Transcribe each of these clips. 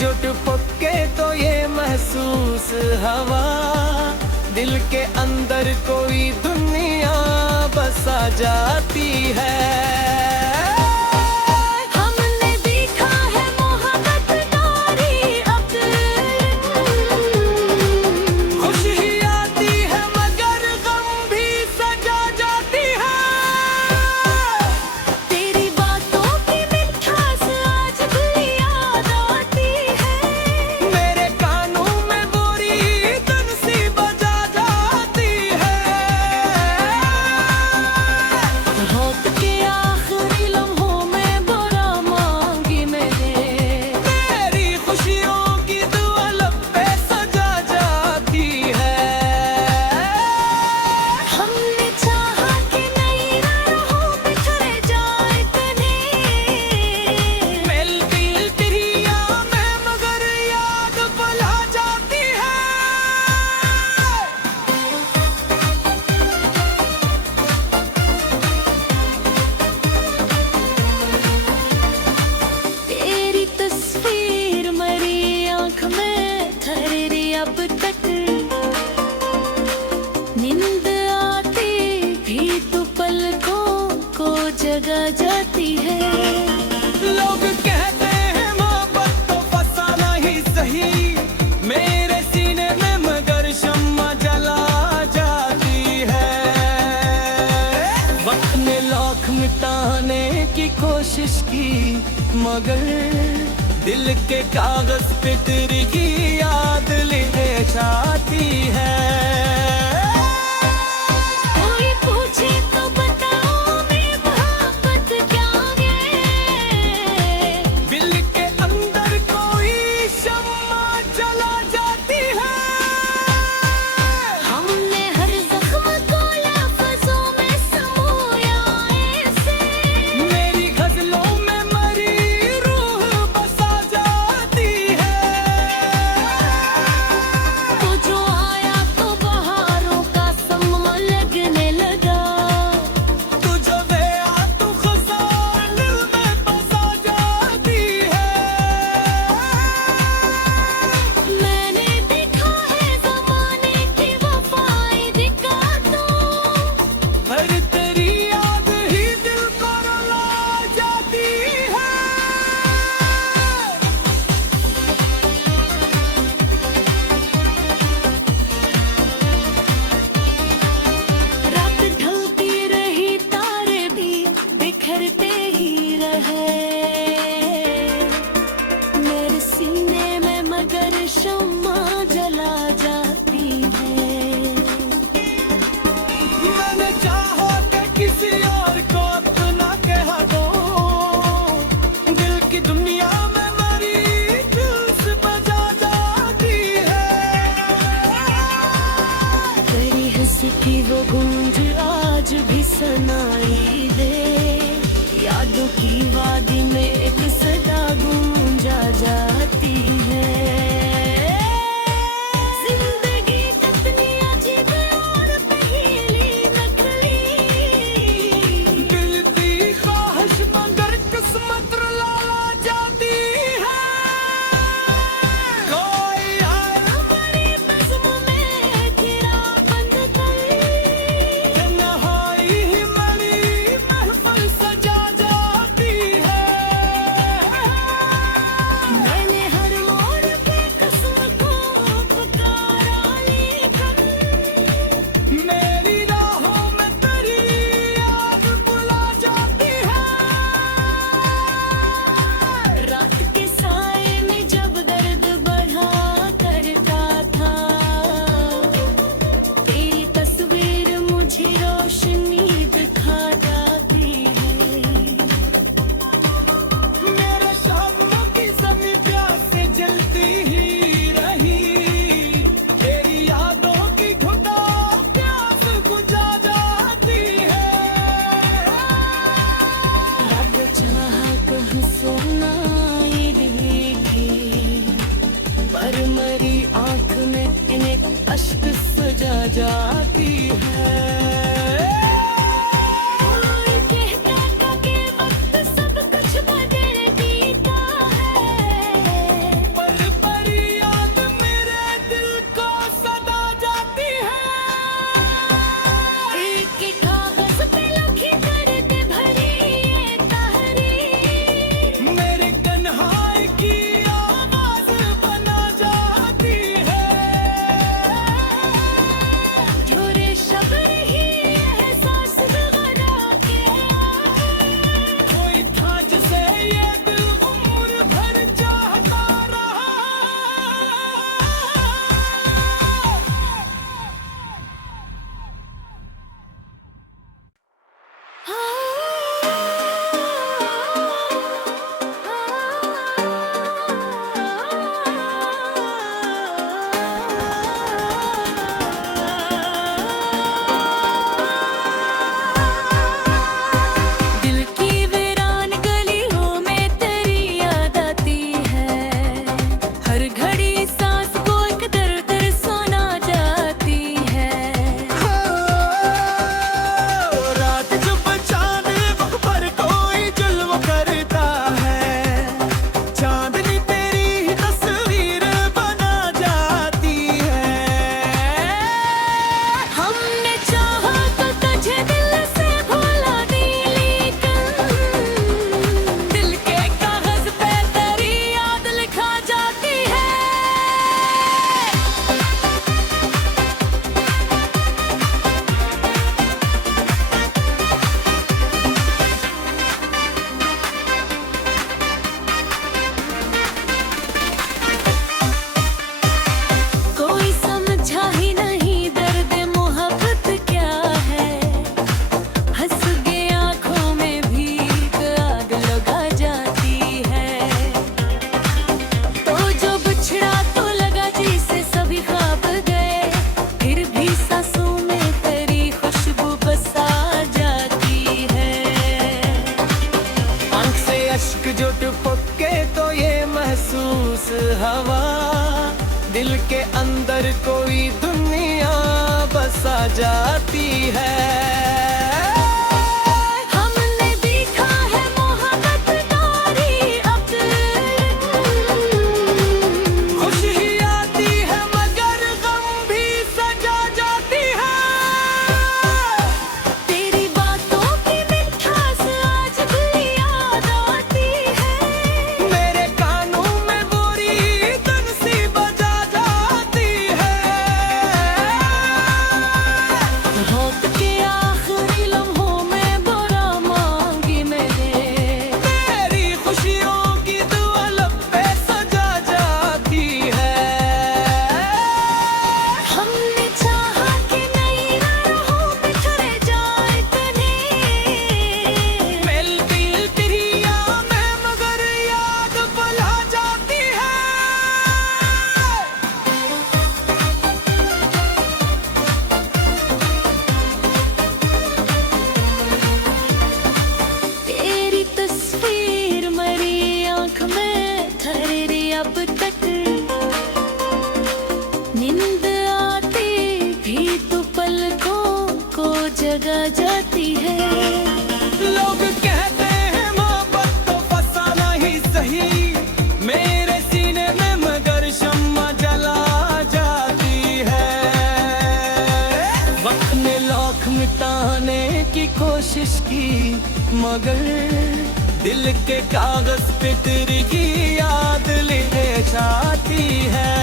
जो टपके तो ये महसूस हवा, दिल के अंदर कोई दुनिया बसा जाती है। अब तक नींद आती भी तो पलकों को जगा जाती है। लोग कहते हैं मोहब्बत तो फसाना ही सही, मेरे सीने में मगर शम्मा जला जाती है। वक्त ने लाख मिटाने की कोशिश की मगर दिल के कागज पे तेरी की याद ले जाती है। कोई पूछे तो बताओ मैं मोहब्बत क्या है, दिल के अंदर कोई शम्मा जला जाती है। हमने हर जख्म को लफ्जों में समोया ऐसे, मेरी गजलों में मरी रूह बसा जाती है। तो जो आया तो बहारों का समा लगने लगा, तू जो गया तू खज़ान दिल में बसा जाती है। मैंने देखा है ज़माने की वफ़ाई दिखातों, हर तेरी याद ही दिल को रुला जाती है। रात ढलती रही तारे भी बिखरते ही रहे, मेरे सीने में मगर शम्मा जला जाती है। मैंने चाहा कि किसी और को अपना कह दो, दिल की दुनिया में मरी जुल्स बजा जाती है। तेरी हंसी की वो गूंज आज भी सुनाई दे, यादों की वादी में एक सदा गूंजा जाती है। जिंदगी कितनी अजीब और पहेली नकली, दिलती ख्वाहिश मगर किस्मत रुला जाती है। कोई यार हमारी बज़्म में घिरा बंद कर, तन्हाई ही मरी महफिल सजा जाती है। मैंने अश्क जो टपके तो ये महसूस हवा, दिल के अंदर कोई दुनिया बसा जाती है। हमने देखा है मोहब्बत तारी अब, खुशी ही आती है मगर गम भी सजा जाती है। तेरी बातों की मिठास आज भी याद आती है। मेरे कानों में बोरी धुन सी बजा जाती है। होठ के आखिरी लम्हों में बुरा मांगी मैंने, तेरी खुशियों की दुआ लब पे सजा जाती है। हमने चाहा कि नई राहों बिखरे जाए तने, मिलती तेरी याद में मगर याद भुला जाती है। तेरी तस्वीर मरी आंख में ठहरी अब तक, नींद आती भी तो पलकों को जगा जाती है। लोग कहते हैं मोहब्बत तो फसाना ही सही, मेरे सीने में मगर शम्मा जला जाती है। वक्त ने लाख मिटाने की कोशिश की मगर दिल के कागज पे तेरी की याद ले जाती है।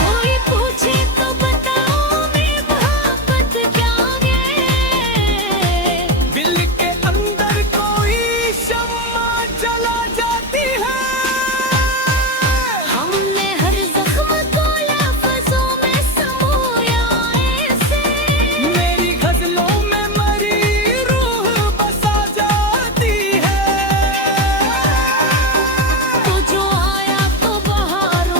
कोई पूछे तो बताओ मैं मोहब्बत क्या है, दिल के अंदर कोई शम्मा जला जाती है। हमने हर जख्म को लफ्ज़ों में समोया ऐसे, मेरी गजलों में मरी रूह बसा जाती है। तो जो आया तो बहार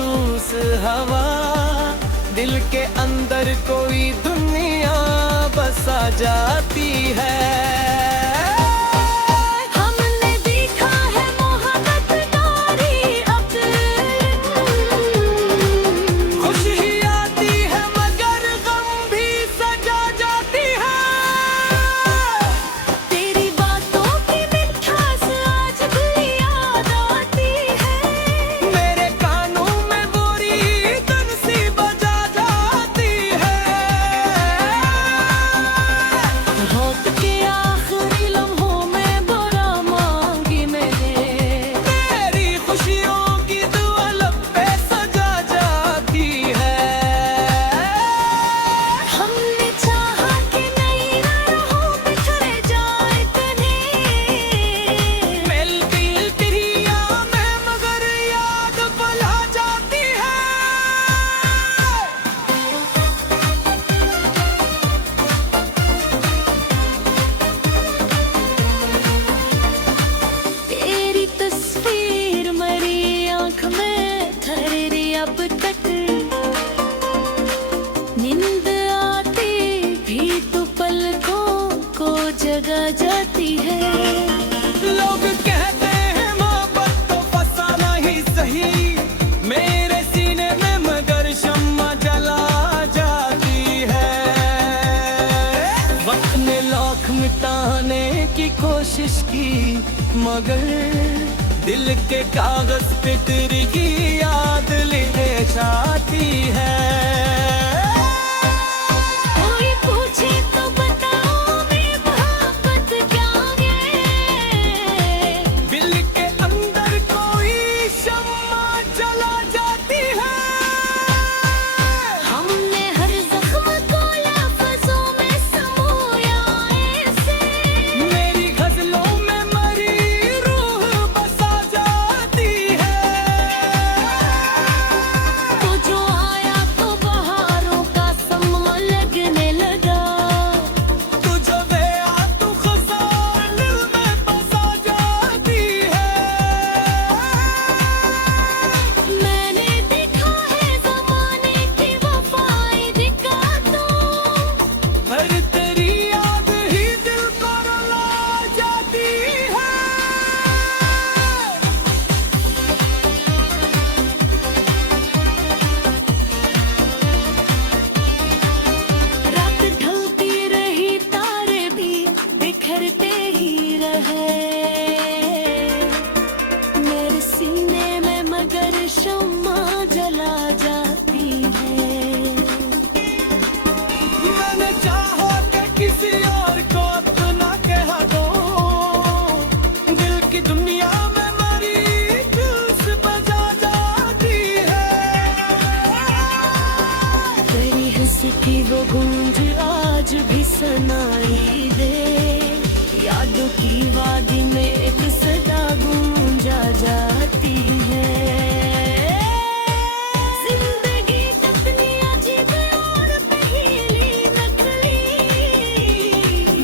महसूस हवा, दिल के अंदर कोई दुनिया बसा जाती है। हमने देखा है मोहब्बत कारी अक्ल, खुशी ही आती है मगर गम भी सजा जाती है। तेरी बातों की मिठास आज भी याद आती है। मेरे कानों में बोरी धुन सी बजा जाती है। होठ के आखिरी लम्हों में बुरा मांगी मैंने, तेरी खुशियों की दुआ लब पे सजा जाती है। हमने चाहा कि नई राहों बिखरे जाए तन्हे, मिलती तिरिया में मगर याद भुला जाती है। तेरी तस्वीर मरी आंख में ठहरी अब तक, नींद आती भी तो पलकों को जगा जाती है। लोग कहते हैं मोहब्बत तो फसाना ही सही, मेरे सीने में मगर शम्मा जला जाती है। वक्त ने लाख मिटाने की कोशिश की मगर दिल के कागज पे तेरी की याद ले जाती है। कोई पूछे तो बताओ मैं मोहब्बत क्या है, दिल के अंदर कोई शम्मा जला जाती है। हमने हर जख्म को लफ्जों में समोया ऐसे, मेरी गजलों में मरी रूह बसा जाती है। तो जो आया तो बहारों का समा लगने लगा, तू जो गया तू खजान में बसा जाती है। मैंने देखा है ज़माने की वफाएं दिखा तो, पर तेरी याद ही दिल को रुला जाती है। रात ढलती रही तारे भी बिखरते ही रहे, मेरे सीने में मगर शम्मा जला जाती है। मैंने चाहा कि किसी और को अपना कह दो, दिल की दुनिया में मरी जूस बजा जाती है। तेरी हंस की वो गूंज आज भी सुनाई दे, यादों की वादी में एक सदा गूंजा जाती है। जिंदगी कितनी अजीब और पहेली नकली,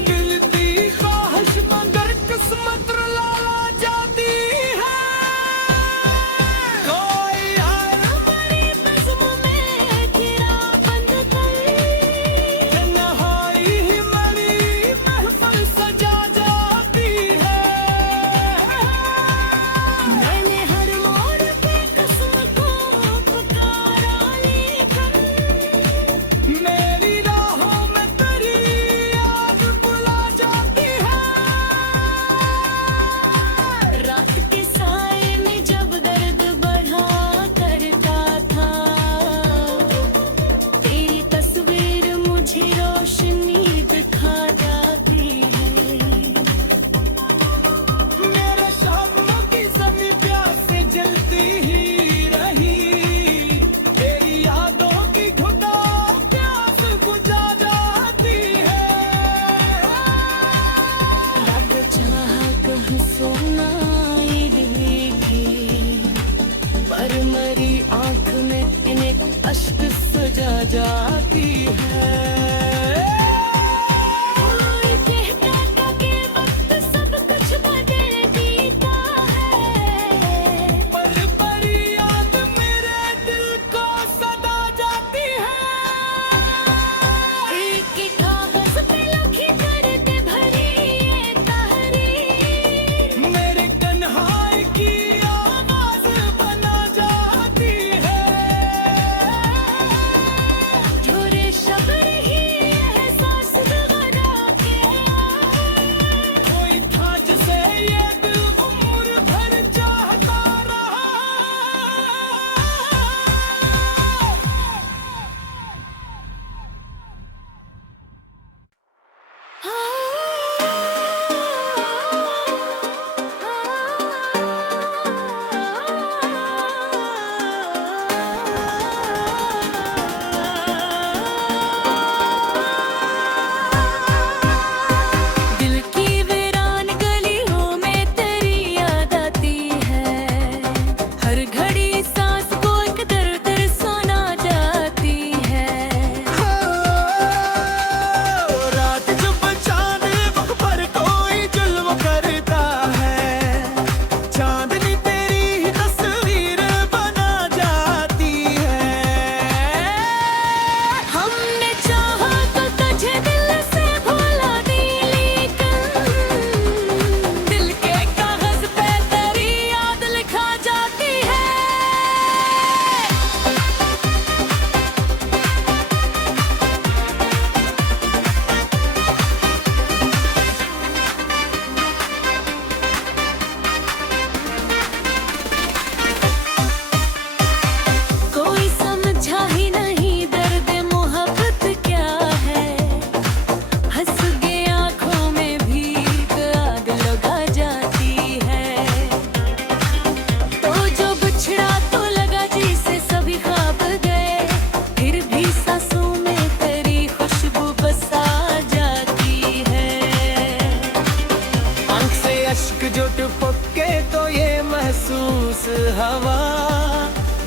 गिरती ख्वाहिश मगर किस्मत रुला जाती है। कोई हमारी बज़्म में घिरा बंद कर,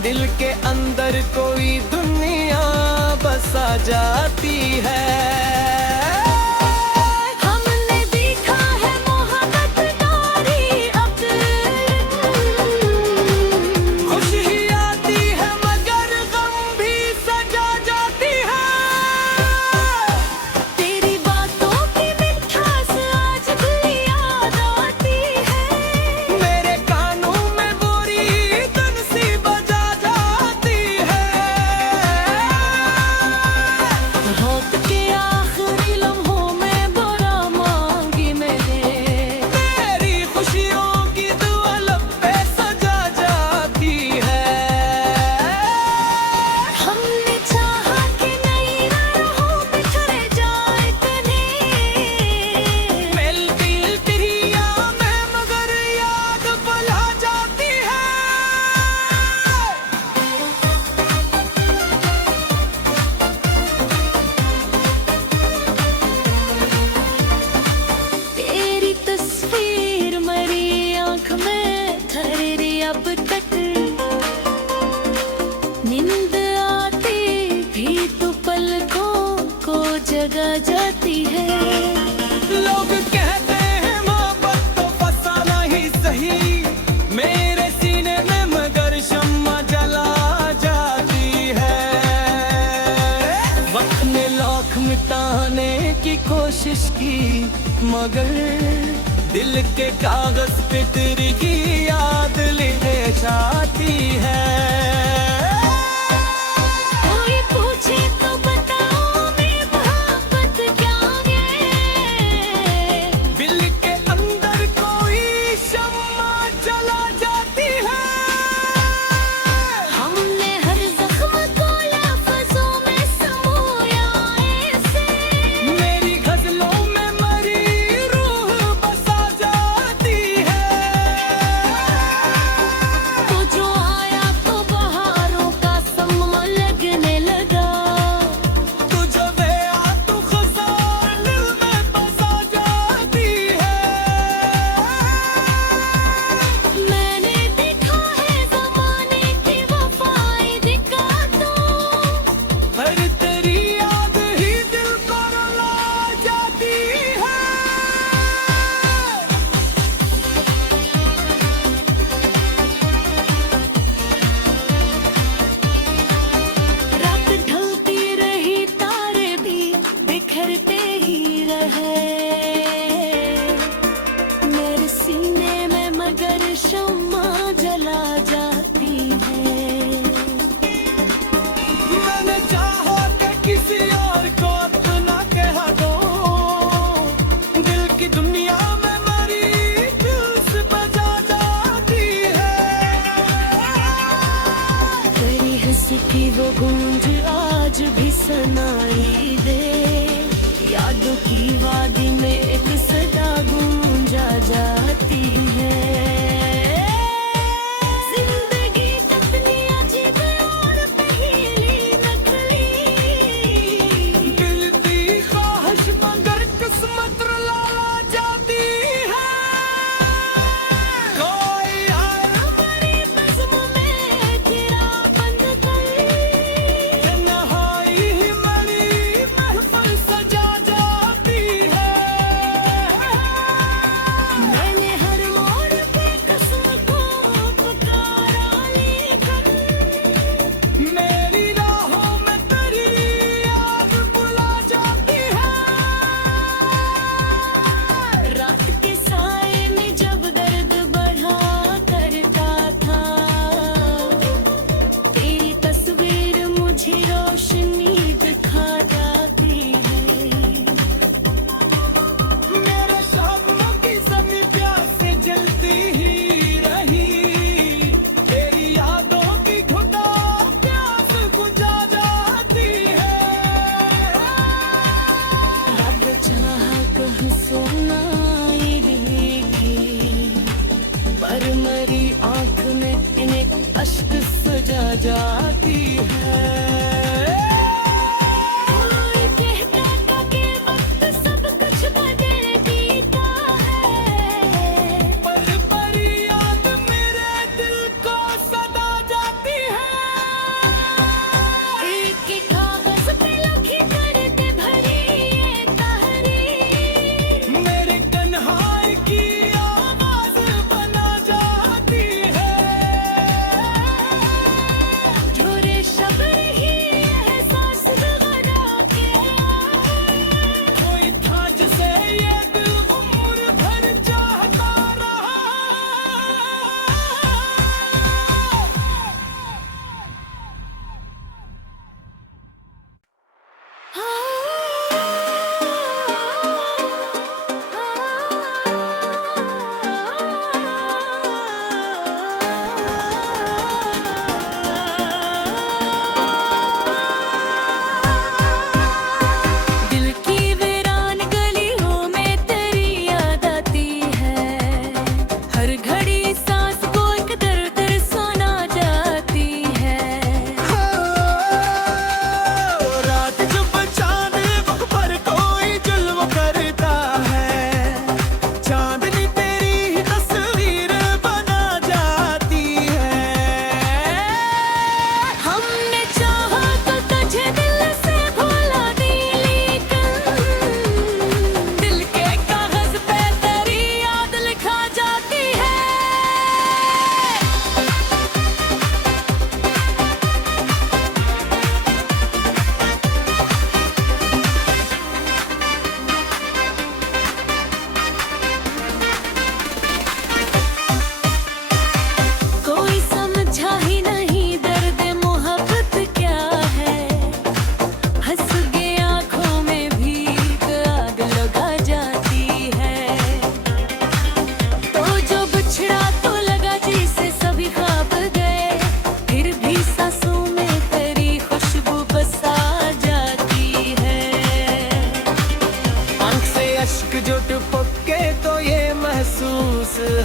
दिल के अंदर कोई दुनिया बसा जाती है। हमने देखा है मोहब्बत नारी अक्ल, खुशी आती है मगर गम भी सजा जाती है। तेरी बातों की मिठास आज भी याद आती है। मेरे कानों में बोरी धुन सी बजा जाती है। होठ के आखिरी लम्हों में बुरा मांगी मैंने, मेरी खुशियों की दुआ लब पे सजा जाती है। हमने चाहा कि नई राहों बिखर जाए कहीं, मिलती तेरी याद में मगर याद भुला जाती है। तेरी तस्वीर मेरी आंख में ठहरी अब तक, नींद आती भी तो पलकों को जगा जाती है। लोग कहते हैं मोहब्बत तो फसाना ही सही, मेरे सीने में मगर शम्मा जला जाती है। वक्त ने लाख मिटाने की कोशिश की मगर दिल के कागज पे तेरी ही याद ले जाती है। कोई पूछे तो बताओ मैं मोहब्बत क्या है, दिल के अंदर कोई शम्मा जला जाती है। हमने हर जख्म को लफ्जों में समोया ऐसे, मेरी गजलों में मरी रूह बसा जाती है। तो जो आया तो बहारों का समा लगने लगा, तू जब आ तू खज़ान दिल में बसा जाती है। मैंने देखा है ज़माने की वफ़ाएं दिखा दो, पर तेरी याद ही दिल को रुला जाती है। रात ढलती रही तारे भी बिखरते ही रहे, मेरे सीने में मगर शम्मा जला जाती है। मैंने चाहा कि किसी और को अपना कह दो, दिल की दुनिया में मरी जुल्स बजा जाती है। तेरी हंसी की वो गूंज आज भी सुनाई दे, यादों की वादी में एक सदा गूंजा जाती है। जिंदगी कितनी अजीब और पहेली नकली, गिरती ख्वाहिश मगर किस्मत रुला जाती है। कोई यार हमारी बज़्म में घिरा बंद कर, तन्हाई ही मरी महफिल सजा जाती है। मैंने हर मोड़ पे कसम को पुकारा लेकर, मेरी राहों में तेरी याद बुला जाती है। रात के साए में जब दर्द बढ़ा करता था, तेरी तस्वीर मुझे रोशनी दिखा जाती है। मेरे शामों की ज़मीं प्यास से जलती ही रही, तेरी यादों की घुटा प्यास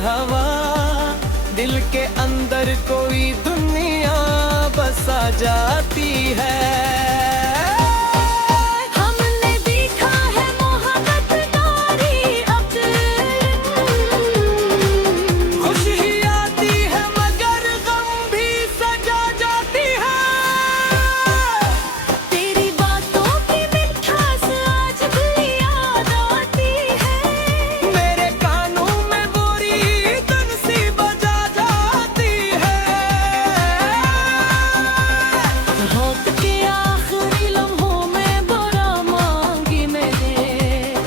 हवा, दिल के अंदर कोई दुनिया बसा जाती है। हमने देखा है मोहब्बत तारी अब, खुशी आती है मगर गम भी सजा जाती है। तेरी बातों की मिठास आज भी याद आती है। मेरे कानों में बोरी धुन सी बजा जाती है। रात के आखिरी लम्हों में बुरा मांगी मैंने,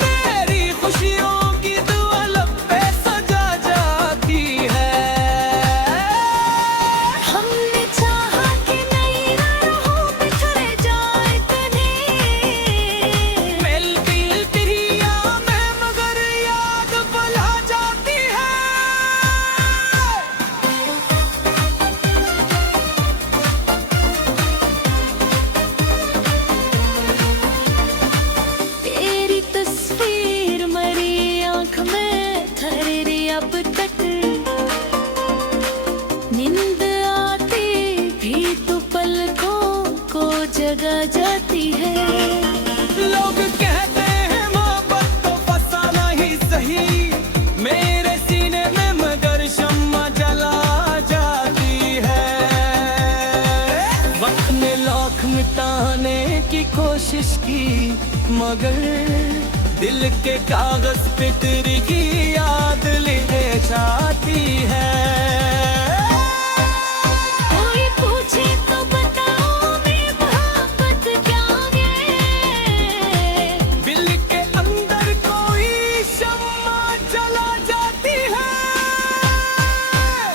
तेरी खुशियों की दुआ लब पे सजा जाती है। हमने चाहा कि नई राहों पे चले जाए तने, मिलती तेरी याद में मगर याद भुला जाती है। तेरी तस्वीर मरी आंख में ठहरी अब तक, नींद आती भी तो पलकों को जगा जाती है। लोग कहते हैं मोहब्बत तो फसाना ही सही, मेरे सीने में मगर शम्मा जला जाती है। वक्त ने लाख मिटाने की कोशिश की मगर दिल के कागज पे तेरी की याद ले जाती है। कोई पूछे तो बताओ मेरी मोहब्बत क्या है, दिल के अंदर कोई शम्मा जला जाती है।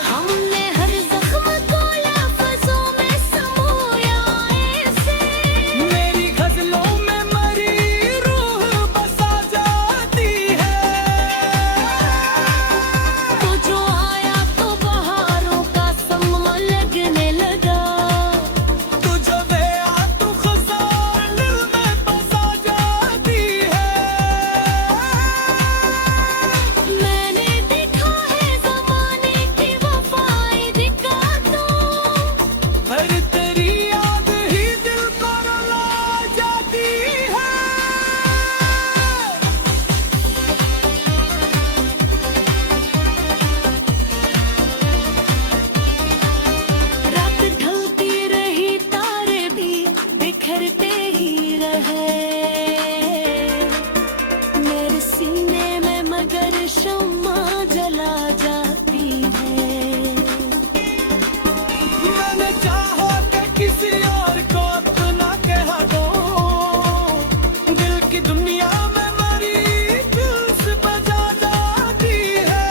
हमने हर जख्म को लफ्ज़ों में समोया ऐसे, मेरी गजलों में मरी रूह बसा जाती है। तो जो आया तो बहारों का समा लगने लगा, तू जब आ तू खज़ां दिल में बसा जाती है। मैंने देखा है ज़माने की वफ़ाई दिखातों, हर तेरी याद ही दिल को रुला जाती है। रात ढलती रही तारे भी बिखरते ही रहे, मेरे सीने में मगर शम्मा जला जाती है। मैंने चाहा कि किसी और को अपना कह दो, दिल की दुनिया में मरी जुल्स बजा जाती है।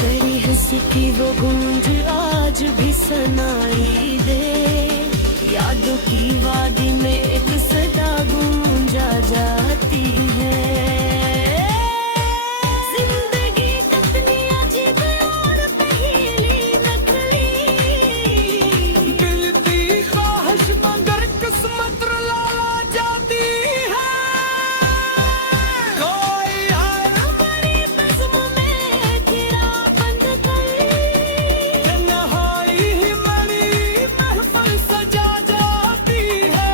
तेरी हंसी की वो गूंज आज भी सुनाई दे, यादों की वादी में एक सदा गूंजा जाती है। जिंदगी कितनी अजीब और पहेली नकली, गिरती ख्वाहिश मगर किस्मत रुला जाती है। कोई यार हमारी बज़्म में गिरा बंद कर, तन्हाई ही मरी महफिल सजा जाती है।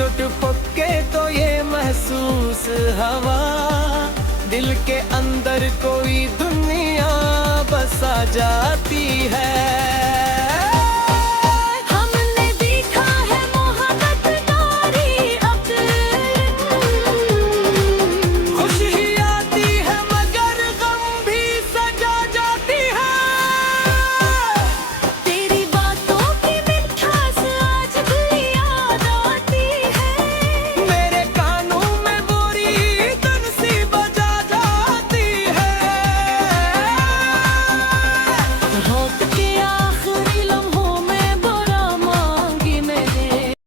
जुट पक्के तो ये महसूस हवा, दिल के अंदर कोई दुनिया बसा जाती है। हमने देखा है मोहब्बत तारी अक्ल, खुशी आती है मगर गम भी सजा जाती है। तेरी बातों की मिठास आज भी याद आती है। मेरे कानों में बोरी धुन सी बजा जाती है। होठ के